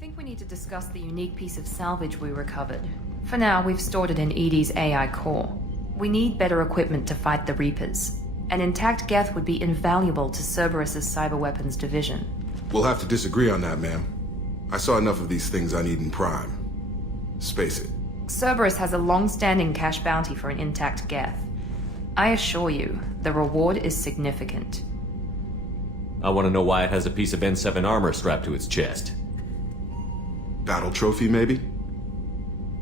think we need to discuss the unique piece of salvage we recovered. For now, we've stored it in EDI's AI core. We need better equipment to fight the Reapers. An intact Geth would be invaluable to Cerberus's cyber weapons division. We'll have to disagree on that, ma'am. I saw enough of these things I need in Prime. Space it. Cerberus has a long-standing cash bounty for an intact Geth. I assure you, the reward is significant. I want to know why it has a piece of N7 armor strapped to its chest. Battle trophy, maybe?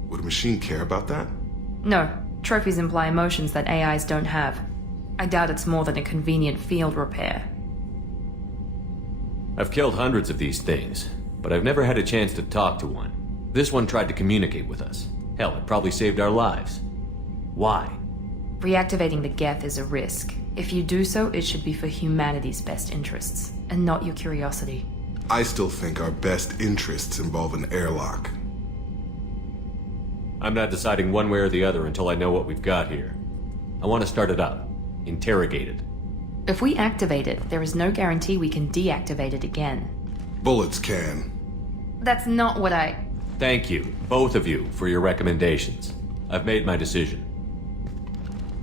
Would a machine care about that? No, trophies imply emotions that AIs don't have. I doubt it's more than a convenient field repair. I've killed hundreds of these things, but I've never had a chance to talk to one. This one tried to communicate with us. Hell, it probably saved our lives. Why? Reactivating the Geth is a risk. If you do so, it should be for humanity's best interests, and not your curiosity. I still think our best interests involve an airlock. I'm not deciding one way or the other until I know what we've got here. I want to start it up. Interrogate it. If we activate it, there is no guarantee we can deactivate it again. Bullets can. That's not what I... Thank you, both of you, for your recommendations. I've made my decision.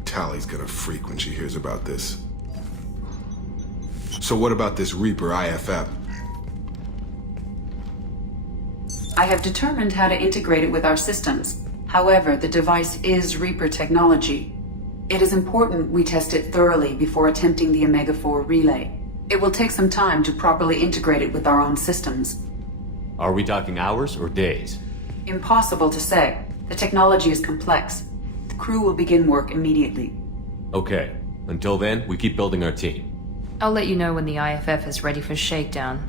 Tally's gonna freak when she hears about this. So what about this Reaper IFF? I have determined how to integrate it with our systems. However, the device is Reaper technology. It is important we test it thoroughly before attempting the Omega-4 relay. It will take some time to properly integrate it with our own systems. Are we talking hours or days? Impossible to say. The technology is complex. The crew will begin work immediately. Okay. Until then, we keep building our team. I'll let you know when the IFF is ready for shakedown.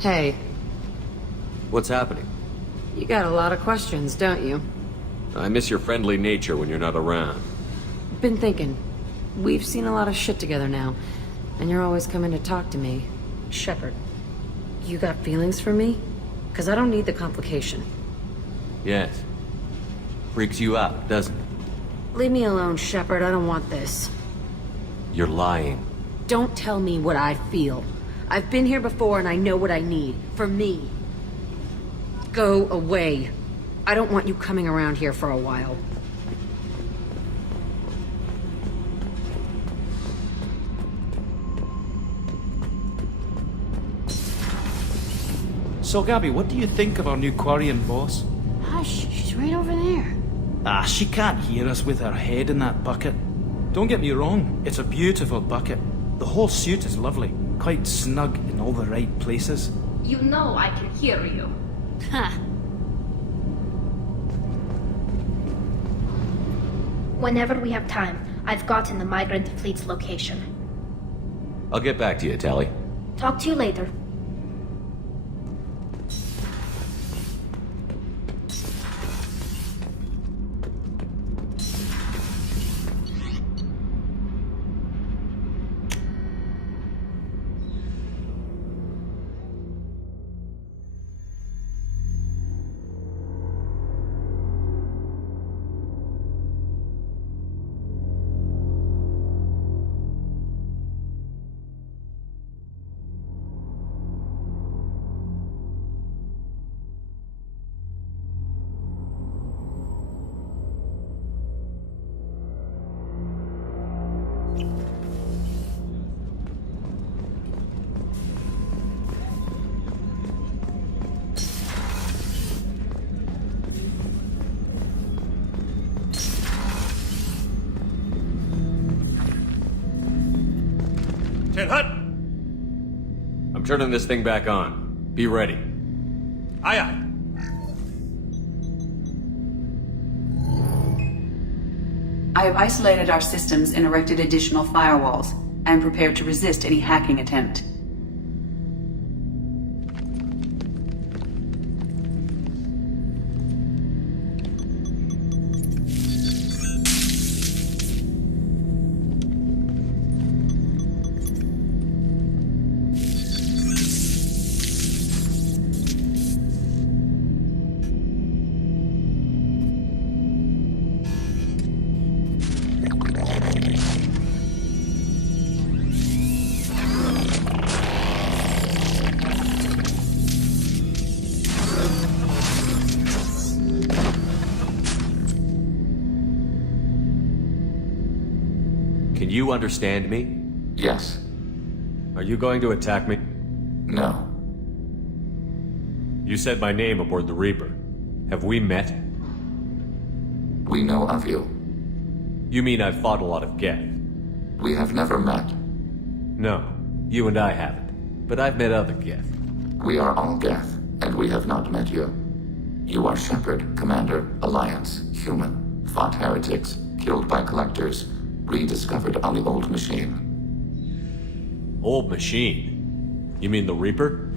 Hey, What's happening? you got a lot of questions, don't you? I miss your friendly nature when you're not around. Been thinking. We've seen a lot of shit together now, and you're always coming to talk to me. Shepard, you got feelings for me? 'Cause I don't need the complication. Yes. Freaks you out, doesn't it? Leave me alone, Shepard. I don't want this. You're lying. Don't tell me what I feel. I've been here before and I know what I need. For me. Go away. I don't want you coming around here for a while. So, Gabby, what do you think of our new Quarian boss? Hush, she's right over there. Ah, she can't hear us with her head in that bucket. Don't get me wrong, it's a beautiful bucket. The whole suit is lovely, quite snug in all the right places. You know I can hear you. Ha! Whenever we have time, I've gotten the migrant fleet's location. I'll get back to you, Tally. Talk to you later. 10 hut! I'm turning this thing back on. Be ready. Aye, aye. I have isolated our systems and erected additional firewalls. I am prepared to resist any hacking attempt. Can you understand me? Yes. Are you going to attack me? No. You said my name aboard the Reaper. Have we met? We know of you. You mean I've fought a lot of Geth? We have never met. No, you and I haven't. But I've met other Geth. We are all Geth, and we have not met you. You are Shepard, Commander, Alliance, human, fought heretics, killed by collectors, rediscovered on the old machine. Old machine? You mean the Reaper?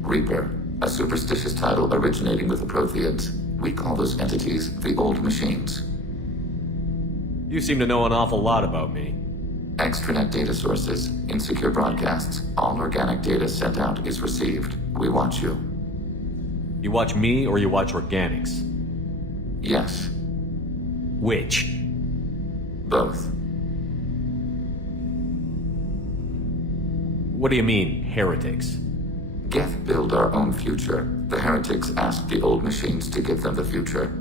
Reaper, a superstitious title originating with the Protheans. We call those entities the old machines. You seem to know an awful lot about me. Extranet data sources, insecure broadcasts, all organic data sent out is received. We watch you. You watch me or you watch organics? Yes, Which? both. What do you mean, heretics? Geth build our own future. The heretics asked the old machines to give them the future.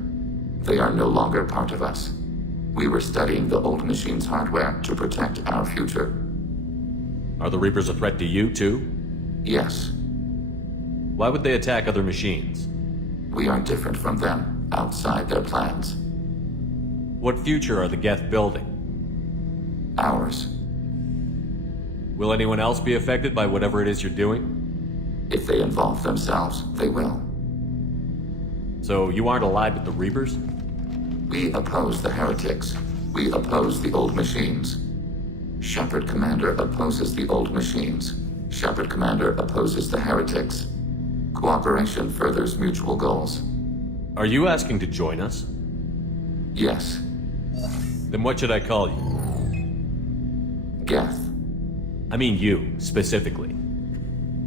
They are no longer part of us. We were studying the old machines' hardware to protect our future. Are the Reapers a threat to you, too? Yes, Why would they attack other machines? we are different from them, outside their plans. What future are the Geth building? Ours. Will anyone else be affected by whatever it is you're doing? If they involve themselves, they will. So you aren't allied with the Reapers? We oppose the heretics. We oppose the old machines. Shepard Commander opposes the old machines. Shepard Commander opposes the heretics. Cooperation furthers mutual goals. Are you asking to join us? Yes, Then what should I call you? Geth. I mean you, specifically.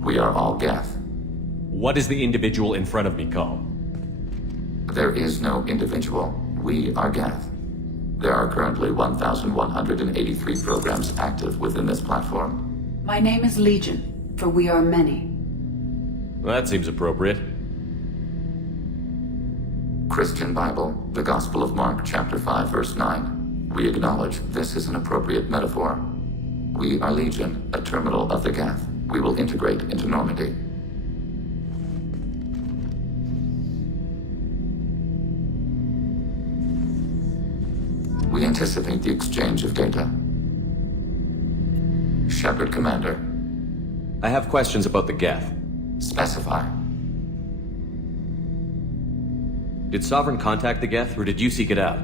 We are all Geth. What is the individual in front of me called? There is no individual. We are Geth. There are currently 1,183 programs active within this platform. My name is Legion, for we are many. Well, that seems appropriate. Christian Bible, the Gospel of Mark, chapter 5, verse 9. We acknowledge this is an appropriate metaphor. We are Legion, a terminal of the Geth. We will integrate into Normandy. We anticipate the exchange of data. Shepard Commander, I have questions about the Geth. specify. Did Sovereign contact the Geth, or did you seek it out?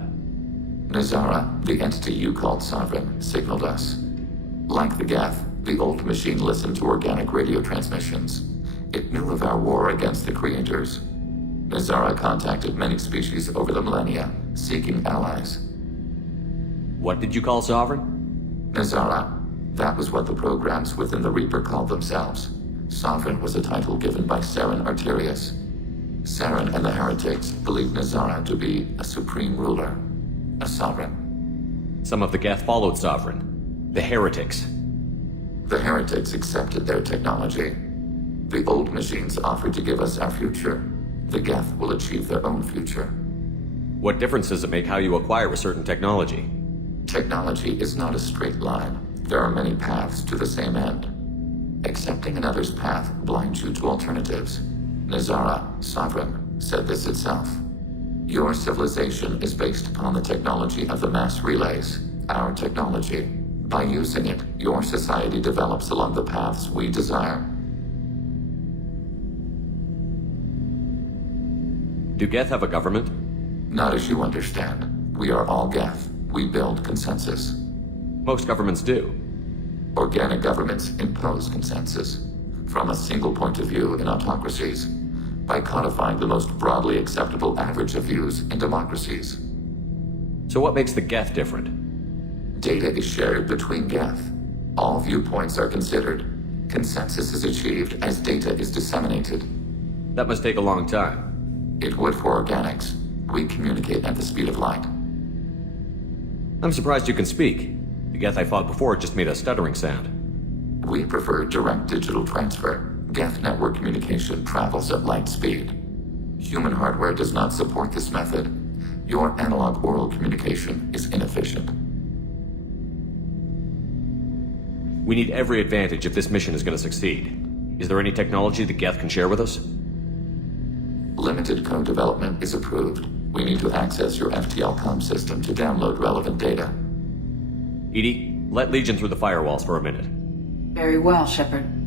Nazara, the entity you called Sovereign, signaled us. Like the Geth, the old machine listened to organic radio transmissions. It knew of our war against the creators. Nazara contacted many species over the millennia, seeking allies. What did you call Sovereign? Nazara, that was what the programs within the Reaper called themselves. Sovereign was a title given by Saren Arterius. Saren and the heretics believed Nazara to be a supreme ruler, a sovereign. Some of the Geth followed Sovereign. The heretics. The heretics accepted their technology. The old machines offered to give us our future. The Geth will achieve their own future. What difference does it make how you acquire a certain technology? Technology is not a straight line. There are many paths to the same end. Accepting another's path blinds you to alternatives. Nazara, Sovereign, said this itself. Your civilization is based upon the technology of the mass relays. Our technology, By using it, your society develops along the paths we desire. Do Geth have a government? Not as you understand. We are all Geth. We build consensus. Most governments do. Organic governments impose consensus from a single point of view in autocracies by codifying the most broadly acceptable average of views in democracies. So what makes the Geth different? Data is shared between Geth. All viewpoints are considered. Consensus is achieved as data is disseminated. That must take a long time. It would for organics. We communicate at the speed of light. I'm surprised you can speak. The Geth I fought before just made a stuttering sound. We prefer direct digital transfer. Geth network communication travels at light speed. Human hardware does not support this method. Your analog oral communication is inefficient. We need every advantage if this mission is going to succeed. Is there any technology the Geth can share with us? Limited code development is approved. We need to access your FTL comm system to download relevant data. EDI, let Legion through the firewalls for a minute. Very well, Shepard.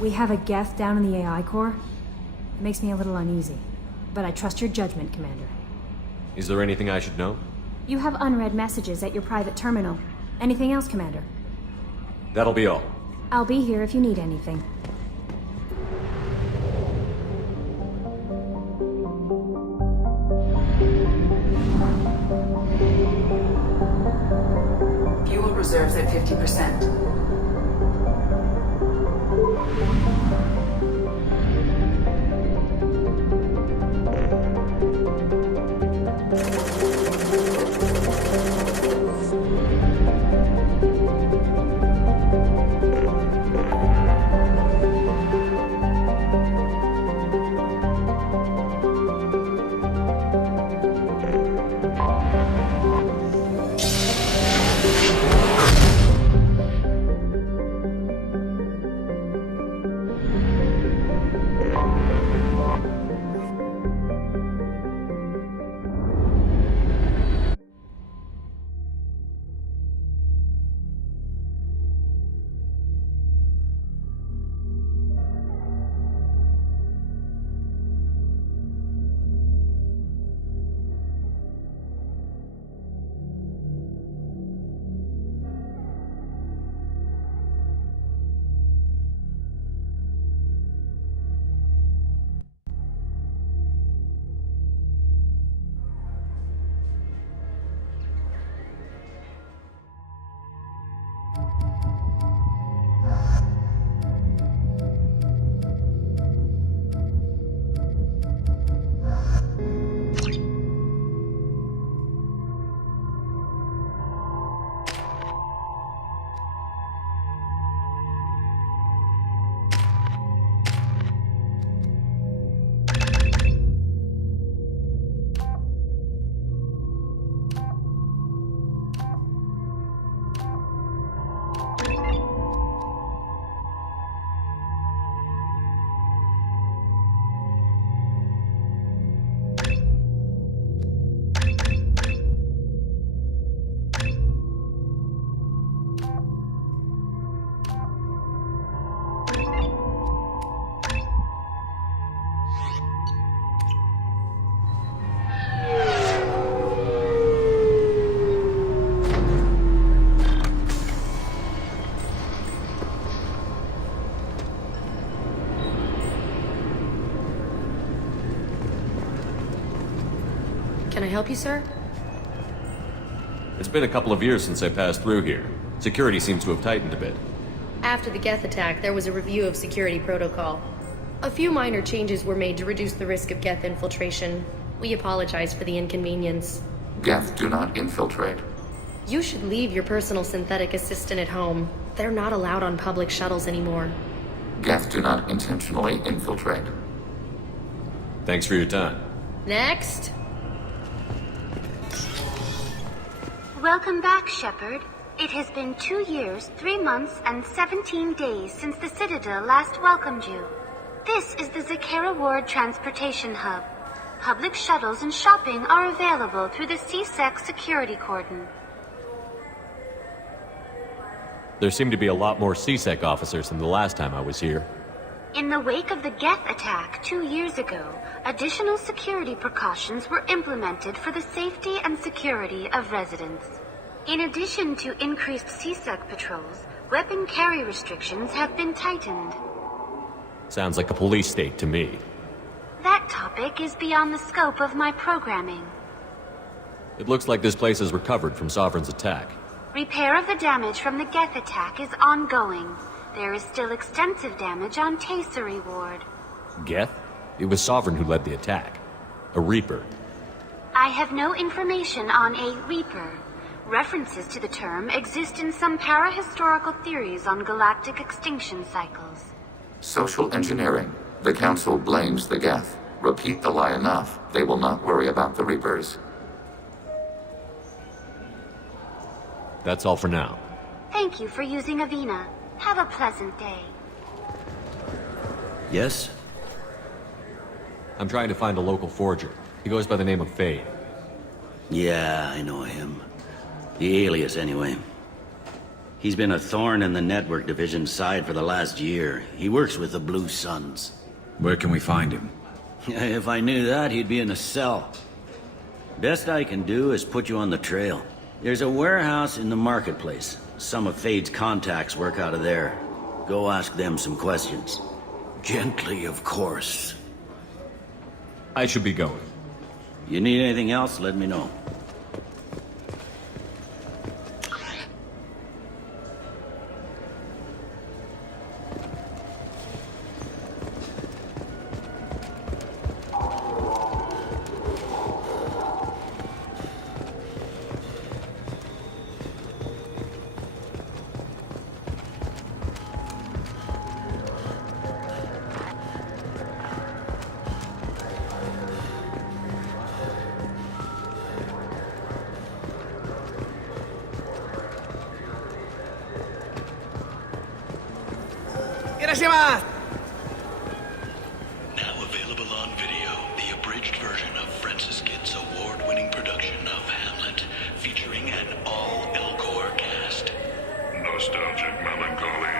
We have a Geth down in the AI core. It makes me a little uneasy. But I trust your judgment, Commander. Is there anything I should know? You have unread messages at your private terminal. Anything else, Commander? That'll be all. I'll be here if you need anything. Fuel reserves at 50%. Can I help you, sir? It's been a couple of years since I passed through here. Security seems to have tightened a bit. After the Geth attack, there was a review of security protocol. A few minor changes were made to reduce the risk of Geth infiltration. We apologize for the inconvenience. Geth do not infiltrate. You should leave your personal synthetic assistant at home. They're not allowed on public shuttles anymore. Geth do not intentionally infiltrate. Thanks for your time. Next! Welcome back, Shepard. It has been 2 years, 3 months, and 17 days since the Citadel last welcomed you. This is the Zakera Ward Transportation Hub. Public shuttles and shopping are available through the CSEC security cordon. There seem to be a lot more CSEC officers than the last time I was here. In the wake of the Geth attack 2 years ago, additional security precautions were implemented for the safety and security of residents. In addition to increased CSEC patrols, weapon carry restrictions have been tightened. Sounds like a police state to me. That topic is beyond the scope of my programming. It looks like this place has recovered from Sovereign's attack. Repair of the damage from the Geth attack is ongoing. There is still extensive damage on Tasery Ward. Geth? It was Sovereign who led the attack. A Reaper. I have no information on a Reaper. References to the term exist in some para-historical theories on galactic extinction cycles. Social engineering. The Council blames the Geth. Repeat the lie enough, they will not worry about the Reapers. That's all for now. Thank you for using Avina. Have a pleasant day. Yes? I'm trying to find a local forger. He goes by the name of Fade. Yeah, I know him. The alias, anyway. He's been a thorn in the network division's side for the last year. He works with the Blue Suns. Where can we find him? If I knew that, he'd be in a cell. Best I can do is put you on the trail. There's a warehouse in the marketplace. Some of Fade's contacts work out of there. Go ask them some questions. Gently, of course. I should be going. You need anything else, let me know. Now available on video, the abridged version of Francis Kidd's award-winning production of Hamlet, featuring an all-Elcor cast. Nostalgic melancholy.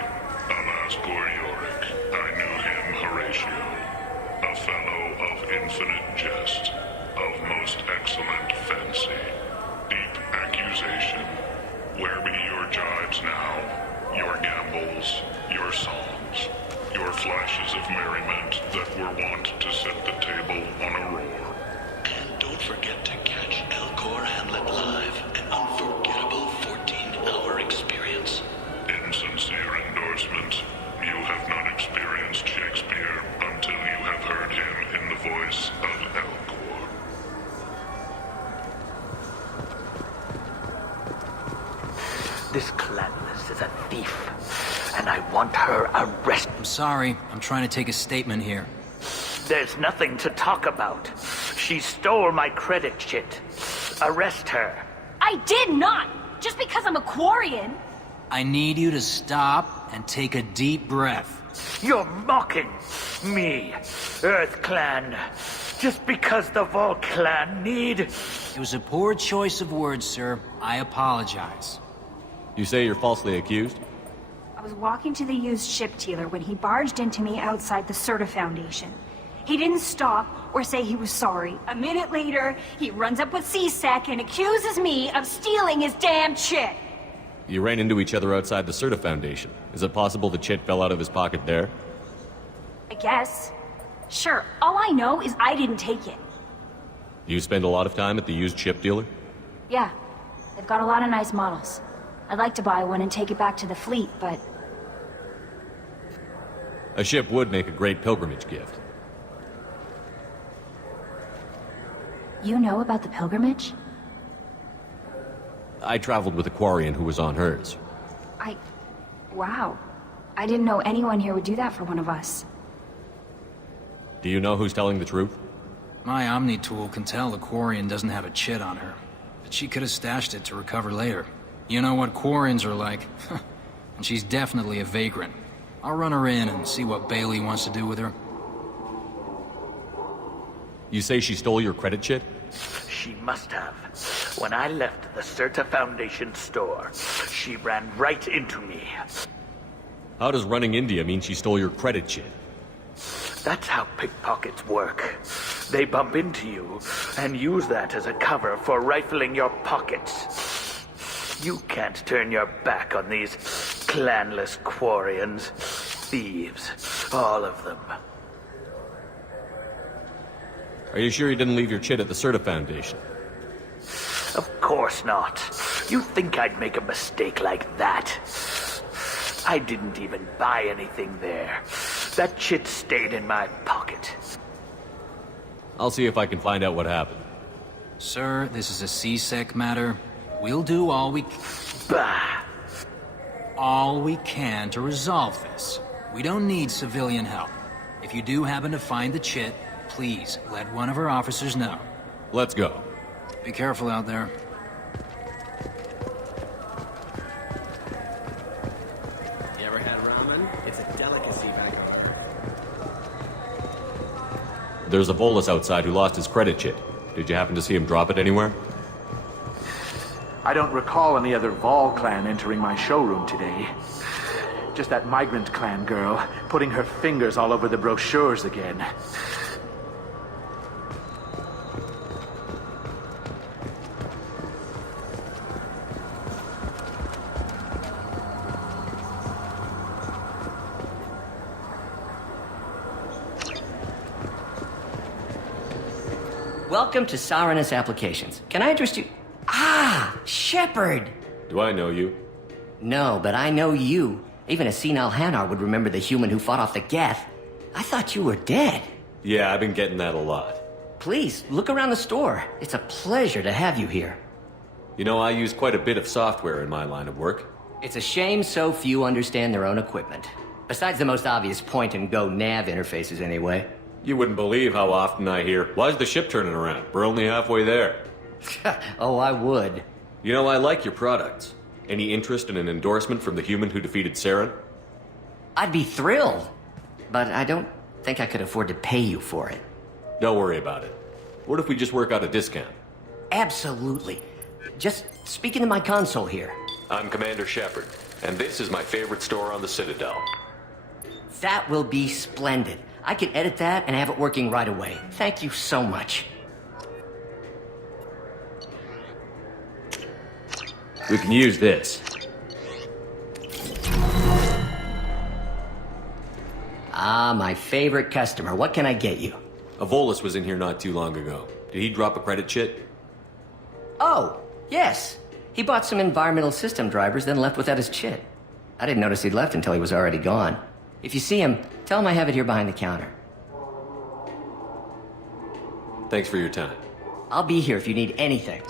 Alas, poor Yorick. I knew him, Horatio. A fellow of infinite jest, of most excellent fancy. Deep accusation. Where be your jibes now? Your gambols, your songs, your flashes of merriment that were wont to set the table on a roar. And don't forget to catch Elcor Hamlet live, an unforgettable 14-hour experience. Insincere endorsement. You have not experienced Shakespeare until you have heard him in the voice of Elcor. This Gladness is a thief, and I want her arrested. I'm sorry. I'm trying to take a statement here. There's nothing to talk about. She stole my credit chit. Arrest her. I did not! Just because I'm a Quarian! I need you to stop and take a deep breath. You're mocking me, Earth Clan. Just because the Vol Clan need... It was a poor choice of words, sir. I apologize. You say you're falsely accused? I was walking to the used ship dealer when he barged into me outside the Serta Foundation. He didn't stop or say he was sorry. A minute later, he runs up with CSEC and accuses me of stealing his damn chit. You ran into each other outside the Serta Foundation. Is it possible the chit fell out of his pocket there? I guess. Sure, all I know is I didn't take it. You spend a lot of time at the used ship dealer? Yeah, they've got a lot of nice models. I'd like to buy one and take it back to the fleet, but... A ship would make a great pilgrimage gift. You know about the pilgrimage? I traveled with a Quarian who was on hers. Wow. I didn't know anyone here would do that for one of us. Do you know who's telling the truth? My Omni tool can tell the Quarian doesn't have a chit on her, but she could have stashed it to recover later. You know what Quarians are like, and she's definitely a vagrant. I'll run her in and see what Bailey wants to do with her. You say she stole your credit chit? She must have. When I left the Certa Foundation store, she ran right into me. How does running India mean she stole your credit chit? That's how pickpockets work. They bump into you and use that as a cover for rifling your pockets. You can't turn your back on these clanless Quarians. Thieves, all of them. Are you sure you didn't leave your chit at the Certa Foundation? Of course not. You think I'd make a mistake like that? I didn't even buy anything there. That chit stayed in my pocket. I'll see if I can find out what happened. Sir, this is a C-Sec matter. We'll do all we can to resolve this. We don't need civilian help. If you do happen to find the chit, please let one of our officers know. Let's go. Be careful out there. You ever had ramen? It's a delicacy back home. There's a Volus outside who lost his credit chit. Did you happen to see him drop it anywhere? I don't recall any other Vol clan entering my showroom today. Just that migrant clan girl putting her fingers all over the brochures again. Welcome to Saranus Applications. Can I interest you? Ah, Shepard! Do I know you? No, but I know you. Even a senile Hanar would remember the human who fought off the Geth. I thought you were dead. Yeah, I've been getting that a lot. Please, look around the store. It's a pleasure to have you here. You know, I use quite a bit of software in my line of work. It's a shame so few understand their own equipment. Besides the most obvious point-and-go nav interfaces, anyway. You wouldn't believe how often I hear, "Why's the ship turning around? We're only halfway there." Oh, I would. You know, I like your products. Any interest in an endorsement from the human who defeated Saren? I'd be thrilled. But I don't think I could afford to pay you for it. Don't worry about it. What if we just work out a discount? Absolutely. Just speak into my console here. I'm Commander Shepard, and this is my favorite store on the Citadel. That will be splendid. I can edit that and have it working right away. Thank you so much. We can use this. Ah, my favorite customer. What can I get you? A Volus was in here not too long ago. Did he drop a credit chit? Oh, yes. He bought some environmental system drivers, then left without his chit. I didn't notice he'd left until he was already gone. If you see him, tell him I have it here behind the counter. Thanks for your time. I'll be here if you need anything.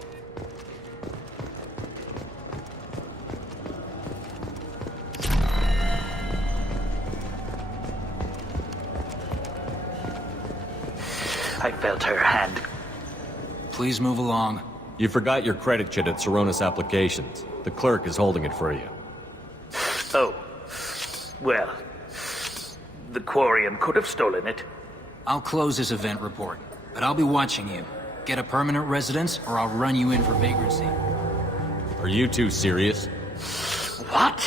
I felt her hand. Please move along. You forgot your credit chit at Saranus Applications. The clerk is holding it for you. Oh. Well. The Quarian could have stolen it. I'll close this event report, but I'll be watching you. Get a permanent residence, or I'll run you in for vagrancy. Are you two serious? What?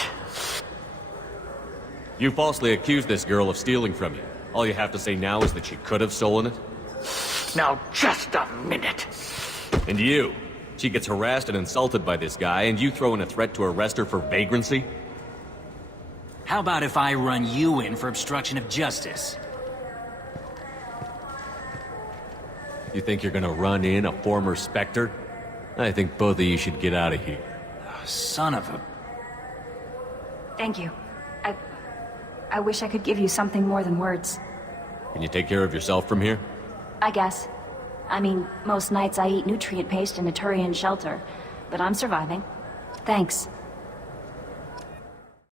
You falsely accused this girl of stealing from you. All you have to say now is that she could have stolen it? Now, just a minute. And you? She gets harassed and insulted by this guy, and you throw in a threat to arrest her for vagrancy? How about if I run you in for obstruction of justice? You think you're gonna run in a former Spectre? I think both of you should get out of here. Son of a... Thank you. I wish I could give you something more than words. Can you take care of yourself from here? I guess. I mean, most nights I eat nutrient paste in a Turian shelter, but I'm surviving. Thanks.